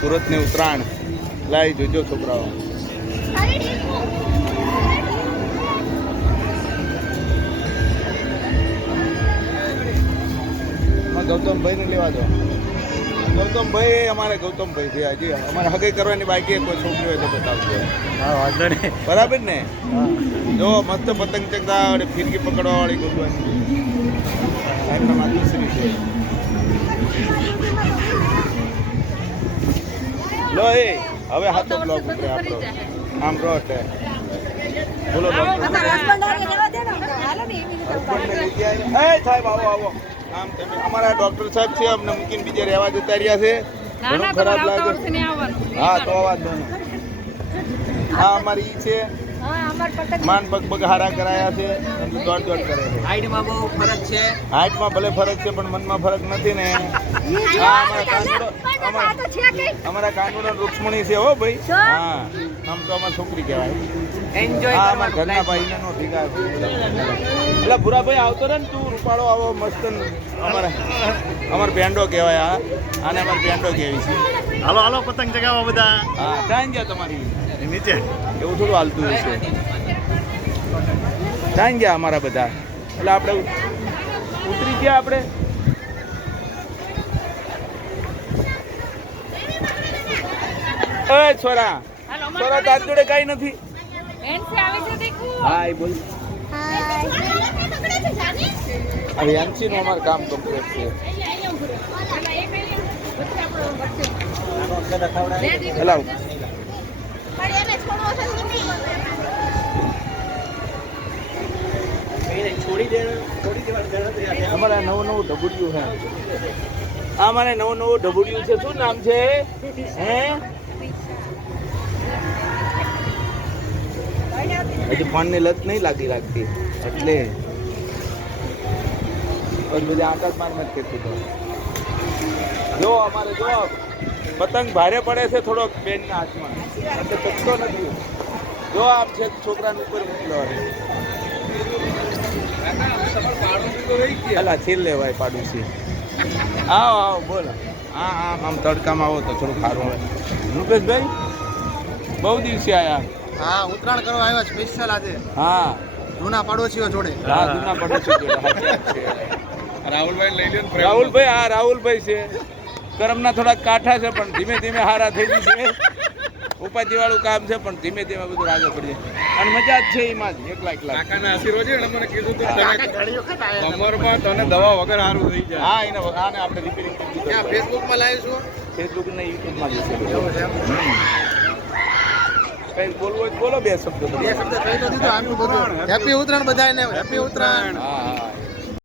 સુરતની ઉત્તરાયણ લાઈ જોજો છોકરાઓ. ગૌતમભાઈ ને લેવા દો. ગૌતમભાઈ અમારે ગૌતમભાઈ છે. હજી અમારે હગઈ કરવાની બાકી કોઈ છોકરી હોય તો બતાવજો. હા વાંધો નહીં. બરાબર ને? જો મસ્ત પતંગ ચગતા વાળી ફિરકી પકડવા વાળી ગોતવાની માતુશ્રી છે. લો એ હવે હાથો બ્લોક ઉતરે આપણો આમ રો એટલે બોલો સાહેબ આવો આવો. આમ તમે અમારા ડોક્ટર સાહેબ છે, અમને મૂકીને બીજે રહેવા જતા રહ્યા છે. ઘણું ખરાબ લાગે. હા તો અવાજ દો. હા અમારી ઈ છે માન પગ હારા કરાયા છે, દોડ દોડ કરે છે. હાઈટમાં બહુ ફરક છે. હાઈટમાં ભલે ફરક છે પણ મનમાં ફરક નથી ને. અમારા કાનૂન રૂક્ષ્મણી છે હો ભાઈ. હા આમ તો અમારી છોકરી કહેવાય. એન્જોય હા અમારા ઘરના ભાઈને નો ઠીકા. એટલે ભૂરાભાઈ આવતો રે ને તું રૂપાળો આવો મસ્ત. અમારે પેન્ડો કહેવાય. આને અમારે પેન્ડો કહેવી છે. હાલો હાલો પતંગ ચગાવો બધા. હા ક્યાં ગયા તમારી નીચે એવું થોડું હાલતું હોય છે. ક્યાં ગયા અમારા બધા? એટલે આપણે ઉતરી ગયા આપણે. એ છોરા છોરા તાર જોડે કઈ નથી. હા એ બોલ. હવે એનસી નું અમારું કામ કમ્પ્લીટ છે. હલાવ અમારે નવું ઢબુડિયું છે. અમારે નવું ઢબુડિયું છે. શું નામ છે? હે હજી ફોન ની લત નહીં લાગતી એટલે બધી આકાશ માર મત કરતી તો. જો અમારે જો પતંગ ભારે પડે છે થોડોક બેન ના હાથમાં એટલે ચકતો નથી. જો આમ છે છોકરાને ઉપર મોકલો. અલા છીલ લેવાય પાડોશી. આવો આવો બોલો. હા હા આમ તડકામાં આવો તો થોડું સારું આવે. રૂપેશભાઈ બહુ દિવસે આયા. હા ઉત્તરાયણ કરવા આવ્યા સ્પેશિયલ આજે. હા જૂના પડોશીઓ જોડે. હા જૂના પડોશીઓ જોડે. રાહુલભાઈ લઈ લ્યો. રાહુલભાઈ હા રાહુલભાઈ છે. કરમના થોડાક કાઠા છે પણ ધીમે ધીમે હારા થઈ ગઈ છે. ઉપાધિ વાળું કામ છે પણ ધીમે ધીમે બધું આગળ પડી જાય અને મજા જ છે એમાં જ. એકલા કાકાના આશીર્વાદ છે ને મને કીધું તો કમરમાં તને દવા વગર સારું થઈ જાય. હા એને આને આપણે રિપેરિંગ કરી દીધું. ક્યાં ફેસબુકમાં લાવીશું? ફેસબુક ને યુટ્યુબમાં જશે. કઈ બોલવું હોય બોલો બે શબ્દો. બે શબ્દ કહી તો દીધો. આટલું બધું હેપી ઉત્તરાયણ બધાને. હેપી ઉત્તરાયણ. હા